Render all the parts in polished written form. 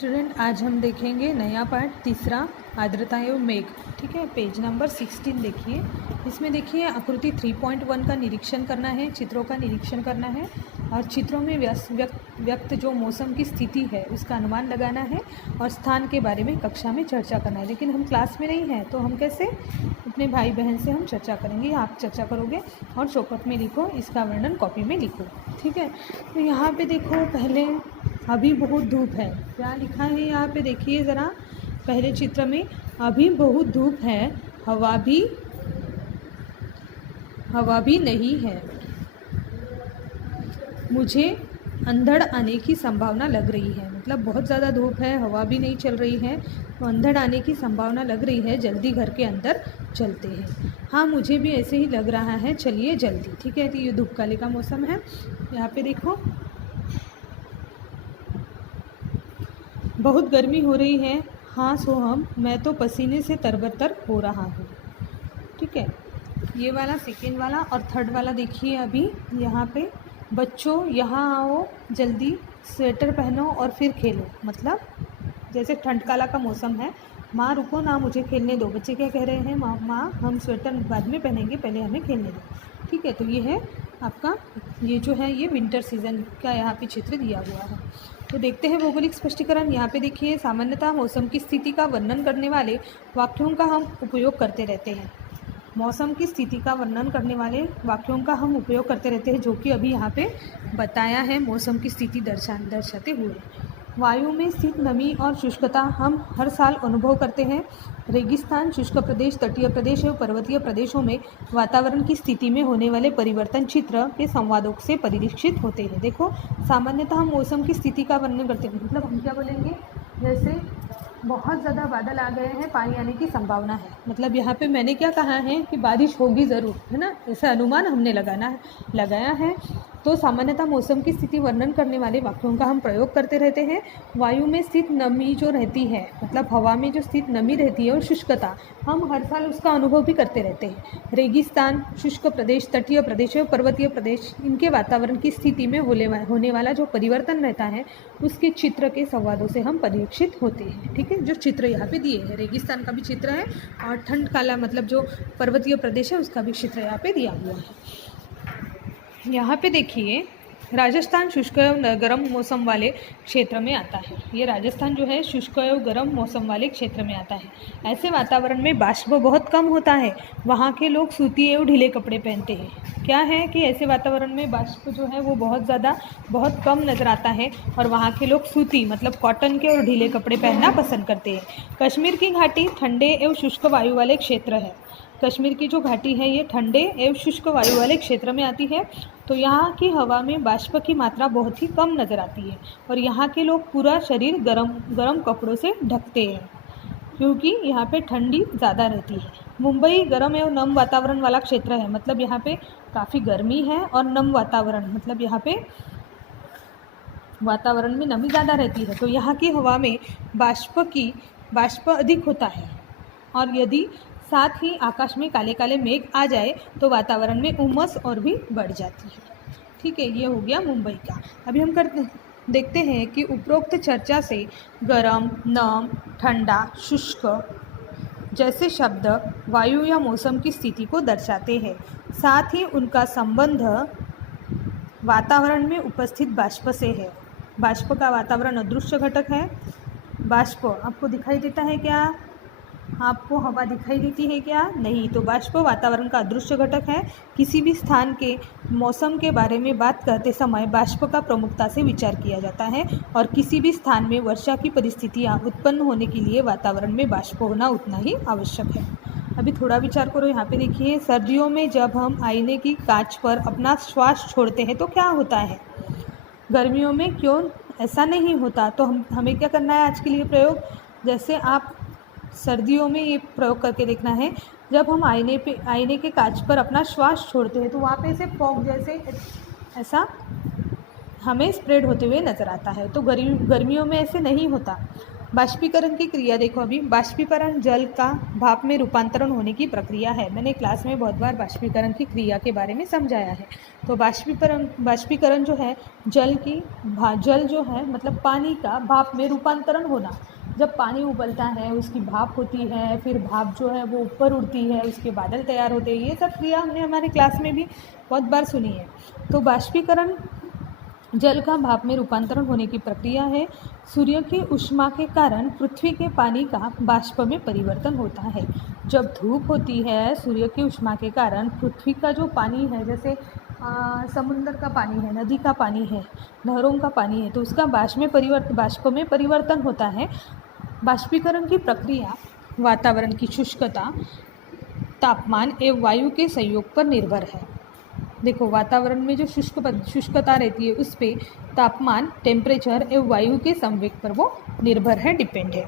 Student, आज हम देखेंगे नया पार्ट तीसरा, आर्द्रता एवं मेघ। ठीक है, पेज नंबर 16 देखिए। इसमें देखिए आकृति 3.1 का निरीक्षण करना है, चित्रों का निरीक्षण करना है और चित्रों में व्यक्त जो मौसम की स्थिति है उसका अनुमान लगाना है और स्थान के बारे में कक्षा में चर्चा करना है। लेकिन हम क्लास में नहीं हैं तो हम कैसे अपने भाई बहन से हम चर्चा करेंगे, आप चर्चा करोगे और चौखट में लिखो, इसका वर्णन कॉपी में लिखो। ठीक है, तो यहाँ पे देखो, पहले अभी बहुत धूप है, क्या लिखा है यहाँ पे देखिए ज़रा। पहले चित्र में अभी बहुत धूप है, हवा भी नहीं है, मुझे अंधड़ आने की संभावना लग रही है। मतलब बहुत ज़्यादा धूप है, हवा भी नहीं चल रही है, तो अंधड़ आने की संभावना लग रही है, जल्दी घर के अंदर चलते हैं। हाँ, मुझे भी ऐसे ही लग रहा है, चलिए जल्दी। ठीक है, तो ये धूप काले का मौसम है। यहाँ पे देखो, बहुत गर्मी हो रही है, हाँ सोहम, मैं तो पसीने से तरबतर हो रहा हूँ। ठीक है, ये वाला सेकेंड वाला। और थर्ड वाला देखिए अभी यहाँ पे, बच्चों यहाँ आओ जल्दी, स्वेटर पहनो और फिर खेलो। मतलब जैसे ठंड काला का मौसम है, माँ रुको ना, मुझे खेलने दो। बच्चे क्या कह रहे हैं, माँ हम स्वेटर बाद में पहनेंगे, पहले हमें खेलने दो। ठीक है, तो ये है आपका, ये जो है ये विंटर सीजन का यहाँ पे चित्र दिया हुआ है। तो देखते हैं भौगोलिक स्पष्टीकरण। यहाँ पे देखिए, सामान्यतः मौसम की स्थिति का वर्णन करने वाले वाक्यों का हम उपयोग करते रहते हैं। मौसम की स्थिति का वर्णन करने वाले वाक्यों का हम उपयोग करते रहते हैं, जो कि अभी यहाँ पे बताया है मौसम की स्थिति दर्शाते हुए। वायु में स्थित नमी और शुष्कता हम हर साल अनुभव करते हैं। रेगिस्तान, शुष्क प्रदेश, तटीय प्रदेश एवं पर्वतीय प्रदेशों में वातावरण की स्थिति में होने वाले परिवर्तन चित्र के संवादों से परिलक्षित होते हैं। देखो, सामान्यतः हम मौसम की स्थिति का वर्णन करते हैं, मतलब हम क्या बोलेंगे, जैसे बहुत ज़्यादा बादल आ गए हैं, पानी आने की संभावना है। मतलब यहाँ पे मैंने क्या कहा है कि बारिश होगी ज़रूर, है ना, ऐसा अनुमान हमने लगाया है। तो सामान्यतः मौसम की स्थिति वर्णन करने वाले वाक्यों का हम प्रयोग करते रहते हैं। वायु में स्थित नमी जो रहती है, मतलब हवा में जो स्थित नमी रहती है और शुष्कता, हम हर साल उसका अनुभव भी करते रहते हैं। रेगिस्तान, शुष्क प्रदेश, तटीय प्रदेश और पर्वतीय प्रदेश, इनके वातावरण की स्थिति में होने वाला जो परिवर्तन रहता है उसके चित्र के संवादों से हम परिलक्षित होते हैं। ठीक है, जो चित्र यहाँ पे दिए हैं, रेगिस्तान का भी चित्र है और ठंड काला मतलब जो पर्वतीय प्रदेश है उसका भी चित्र यहाँ पे दिया हुआ है। यहाँ पे देखिए, राजस्थान शुष्क एवं गर्म मौसम वाले क्षेत्र में आता है। ये राजस्थान जो है शुष्क एवं गर्म मौसम वाले क्षेत्र में आता है। ऐसे वातावरण में बाष्प बहुत कम होता है, वहाँ के लोग सूती एवं ढीले कपड़े पहनते हैं। क्या है कि ऐसे वातावरण में बाष्प जो है वो बहुत कम नज़र आता है और वहाँ के लोग सूती मतलब कॉटन के और ढीले कपड़े पहनना पसंद करते हैं। कश्मीर की घाटी ठंडे एवं शुष्क वायु वाले क्षेत्र है। कश्मीर की जो घाटी है ये ठंडे एवं शुष्क वायु वाले क्षेत्र में आती है। तो यहाँ की हवा में बाष्प की मात्रा बहुत ही कम नज़र आती है और यहाँ के लोग पूरा शरीर गरम कपड़ों से ढकते हैं, क्योंकि यहाँ पे ठंडी ज़्यादा रहती है। मुंबई गर्म एवं नम वातावरण वाला क्षेत्र है, मतलब यहाँ पे काफ़ी गर्मी है और नम वातावरण, मतलब यहाँ पे वातावरण में नमी ज़्यादा रहती है। तो यहाँ की हवा में बाष्प अधिक होता है और यदि साथ ही आकाश में काले काले मेघ आ जाए तो वातावरण में उमस और भी बढ़ जाती है। ठीक है, ये हो गया मुंबई का। अभी हम देखते हैं कि उपरोक्त चर्चा से गरम, नम, ठंडा, शुष्क जैसे शब्द वायु या मौसम की स्थिति को दर्शाते हैं। साथ ही उनका संबंध वातावरण में उपस्थित बाष्प से है। बाष्प का वातावरण अदृश्य घटक है। बाष्प आपको दिखाई देता है क्या? आपको हवा दिखाई देती है क्या? नहीं। तो बाष्प वातावरण का अदृश्य घटक है। किसी भी स्थान के मौसम के बारे में बात करते समय बाष्प का प्रमुखता से विचार किया जाता है और किसी भी स्थान में वर्षा की परिस्थितियाँ उत्पन्न होने के लिए वातावरण में बाष्प होना उतना ही आवश्यक है। अभी थोड़ा विचार करो, यहाँ पे देखिए, सर्दियों में जब हम आईने की कांच पर अपना श्वास छोड़ते हैं तो क्या होता है? गर्मियों में क्यों ऐसा नहीं होता? तो हमें क्या करना है आज के लिए प्रयोग, जैसे आप सर्दियों में ये प्रयोग करके देखना है। जब हम आईने के कांच पर अपना श्वास छोड़ते हैं तो वहाँ पे ऐसे फॉग जैसे ऐसा हमें स्प्रेड होते हुए नज़र आता है। तो गर्मियों में ऐसे नहीं होता। बाष्पीकरण की क्रिया देखो, अभी बाष्पीकरण जल का भाप में रूपांतरण होने की प्रक्रिया है। मैंने क्लास में बहुत बार बाष्पीकरण की क्रिया के बारे में समझाया है। तो बाष्पीकरण जो है जल जो है मतलब पानी का भाप में रूपांतरण होना। जब पानी उबलता है, उसकी भाप होती है, फिर भाप जो है वो ऊपर उड़ती है, उसके बादल तैयार होते हैं। ये सब क्रिया हमने हमारे क्लास में भी बहुत बार सुनी है। तो बाष्पीकरण जल का भाप में रूपांतरण होने की प्रक्रिया है। सूर्य की ऊष्मा के कारण पृथ्वी के पानी का बाष्प में परिवर्तन होता है। जब धूप होती है, सूर्य की ऊष्मा के कारण पृथ्वी का जो पानी है, जैसे समुद्र का पानी है, नदी का पानी है, नहरों का पानी है, तो उसका बाष्प में परिवर्तन होता है। बाष्पीकरण की प्रक्रिया वातावरण की शुष्कता, तापमान एवं वायु के संयोग पर निर्भर है। देखो, वातावरण में जो शुष्कता रहती है उस पे तापमान, टेम्परेचर एवं वायु के संवेग पर वो निर्भर है, डिपेंड है।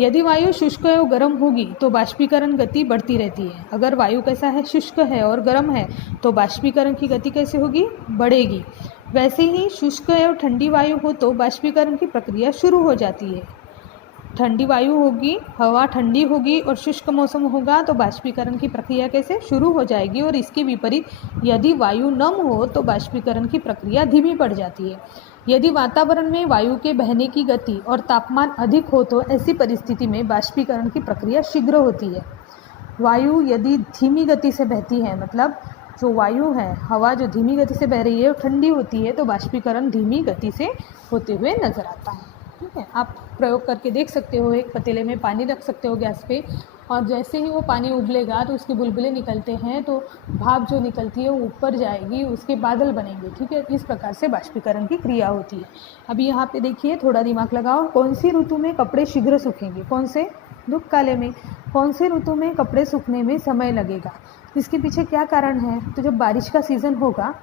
यदि वायु शुष्क एवं गर्म होगी तो बाष्पीकरण गति बढ़ती रहती है। अगर वायु कैसा है, शुष्क है और गर्म है, तो बाष्पीकरण की गति कैसे होगी, बढ़ेगी। वैसे ही शुष्क एवं ठंडी वायु हो तो बाष्पीकरण की प्रक्रिया शुरू हो जाती है। ठंडी वायु होगी, हवा ठंडी होगी और शुष्क मौसम होगा तो बाष्पीकरण की प्रक्रिया कैसे शुरू हो जाएगी। और इसके विपरीत यदि वायु नम हो तो बाष्पीकरण की प्रक्रिया धीमी पड़ जाती है। यदि वातावरण में वायु के बहने की गति और तापमान अधिक हो तो ऐसी परिस्थिति में बाष्पीकरण की प्रक्रिया शीघ्र होती है। वायु यदि धीमी गति से बहती है, मतलब जो वायु है, हवा जो धीमी गति से बह रही है, ठंडी होती है, तो बाष्पीकरण धीमी गति से होते हुए नजर आता है। ठीक है, आप प्रयोग करके देख सकते हो। एक पतीले में पानी रख सकते हो गैस पे, और जैसे ही वो पानी उबलेगा तो उसके बुलबुले निकलते हैं, तो भाप जो निकलती है वो ऊपर जाएगी, उसके बादल बनेंगे। ठीक है, इस प्रकार से बाष्पीकरण की क्रिया होती है। अभी यहाँ पे देखिए, थोड़ा दिमाग लगाओ। कौन सी ऋतु में कपड़े शीघ्र सूखेंगे? कौन से? धूप काले में। कौन सी ऋतु में कपड़े सूखने में समय लगेगा? इसके पीछे क्या कारण है? तो जब बारिश का सीज़न होगा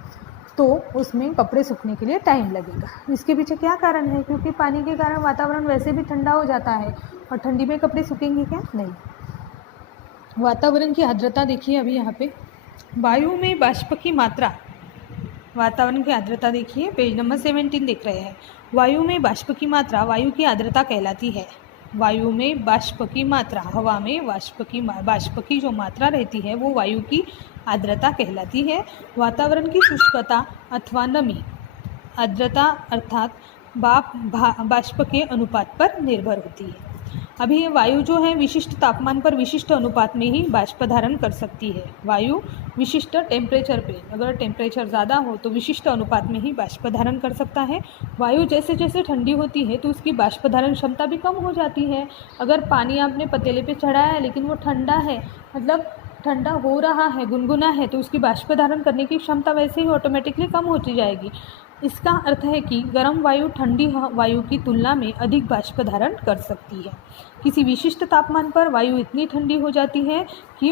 तो उसमें कपड़े सूखने के लिए टाइम लगेगा। इसके पीछे क्या कारण है? क्योंकि पानी के कारण वातावरण वैसे भी ठंडा हो जाता है, और ठंडी में कपड़े सूखेंगे क्या? नहीं। वातावरण की आर्द्रता देखिए, अभी यहाँ पे वायु में बाष्प की मात्रा, वातावरण की आर्द्रता देखिए, पेज नंबर 17 देख रहे हैं। वायु में बाष्प की मात्रा वायु की आर्द्रता कहलाती है। वायु में बाष्प की मात्रा, हवा में बाष्प की जो मात्रा रहती है वो वायु की आर्द्रता कहलाती है। वातावरण की शुष्कता अथवा नमी आर्द्रता अर्थात बाष्प के अनुपात पर निर्भर होती है। अभी ये वायु जो है विशिष्ट तापमान पर विशिष्ट अनुपात में ही बाष्प धारण कर सकती है। वायु विशिष्ट टेम्परेचर पे, अगर टेम्परेचर ज़्यादा हो तो विशिष्ट अनुपात में ही बाष्प धारण कर सकता है। वायु जैसे जैसे ठंडी होती है तो उसकी बाष्प धारण क्षमता भी कम हो जाती है। अगर पानी आपने पतीले पे चढ़ाया है लेकिन वो ठंडा है, मतलब ठंडा हो रहा है, गुनगुना है, तो उसकी बाष्प धारण करने की क्षमता वैसे ही ऑटोमेटिकली कम होती जाएगी। इसका अर्थ है कि गर्म वायु ठंडी वायु की तुलना में अधिक बाष्प धारण कर सकती है। किसी विशिष्ट तापमान पर वायु इतनी ठंडी हो जाती है कि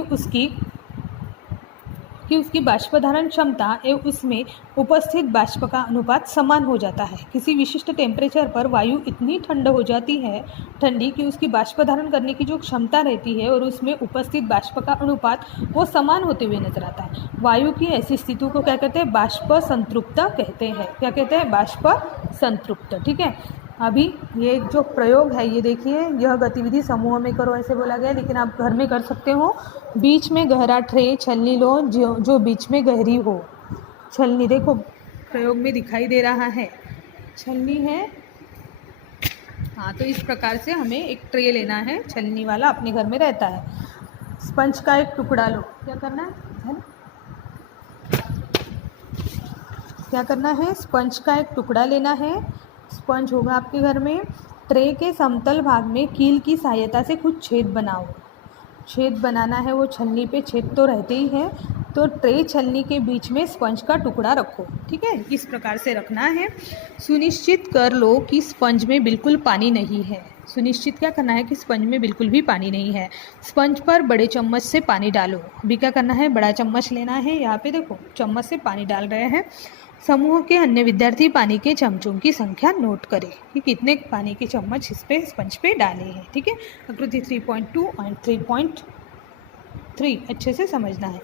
उसकी बाष्प धारण क्षमता एवं उसमें उपस्थित बाष्प का अनुपात समान हो जाता है। किसी विशिष्ट टेम्परेचर पर वायु इतनी ठंडी कि उसकी बाष्प धारण करने की जो क्षमता रहती है और उसमें उपस्थित बाष्प का अनुपात वो समान होते हुए नजर आता है। वायु की ऐसी स्थिति को क्या कहते हैं? बाष्प संतृप्त कहते हैं। क्या कहते हैं? बाष्प संतृप्त। ठीक है, अभी ये जो प्रयोग है ये देखिए, यह गतिविधि समूह में करो ऐसे बोला गया, लेकिन आप घर में कर सकते हो। बीच में गहरा ट्रे छलनी लो जो बीच में गहरी हो। छलनी देखो प्रयोग में दिखाई दे रहा है, छलनी है। हाँ, तो इस प्रकार से हमें एक ट्रे लेना है, छलनी वाला अपने घर में रहता है। स्पंज का एक टुकड़ा लो। क्या करना है? क्या करना है? स्पंज का एक टुकड़ा लेना है। स्पंज होगा आपके घर में। ट्रे के समतल भाग में कील की सहायता से कुछ छेद बनाओ। छेद बनाना है, वो छलनी पे छेद तो रहते ही है, तो ट्रे छलनी के बीच में स्पंज का टुकड़ा रखो। ठीक है, इस प्रकार से रखना है। सुनिश्चित कर लो कि स्पंज में बिल्कुल पानी नहीं है। सुनिश्चित क्या करना है कि स्पंज में बिल्कुल भी पानी नहीं है। स्पंज पर बड़े चम्मच से पानी डालो। अभी क्या करना है? बड़ा चम्मच लेना है। यहाँ पे देखो चम्मच से पानी डाल रहे हैं। समूह के अन्य विद्यार्थी पानी के चमचों की संख्या नोट करें कि कितने पानी के चम्मच इस पे स्पंज पे डाले हैं। ठीक है, आकृति 3.2 और 3.3 अच्छे से समझना है।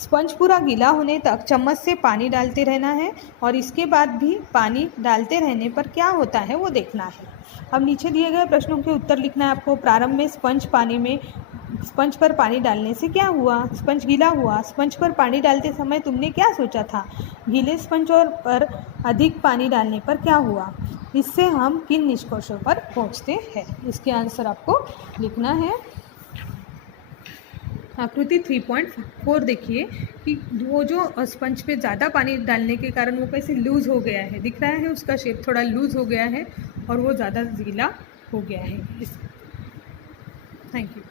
स्पंज पूरा गीला होने तक चम्मच से पानी डालते रहना है और इसके बाद भी पानी डालते रहने पर क्या होता है वो देखना है। अब नीचे दिए गए प्रश्नों के उत्तर लिखना है आपको। प्रारंभ में स्पंज पर पानी डालने से क्या हुआ? स्पंज गीला हुआ। स्पंज पर पानी डालते समय तुमने क्या सोचा था? गीले स्पंज पर अधिक पानी डालने पर क्या हुआ? इससे हम किन निष्कर्षों पर पहुंचते हैं? इसके आंसर आपको लिखना है। आकृति 3.4 देखिए कि वो जो स्पंज पे ज़्यादा पानी डालने के कारण वो कैसे लूज़ हो गया है, दिख रहा है उसका शेप थोड़ा लूज़ हो गया है और वो ज़्यादा गीला हो गया है। Thank you.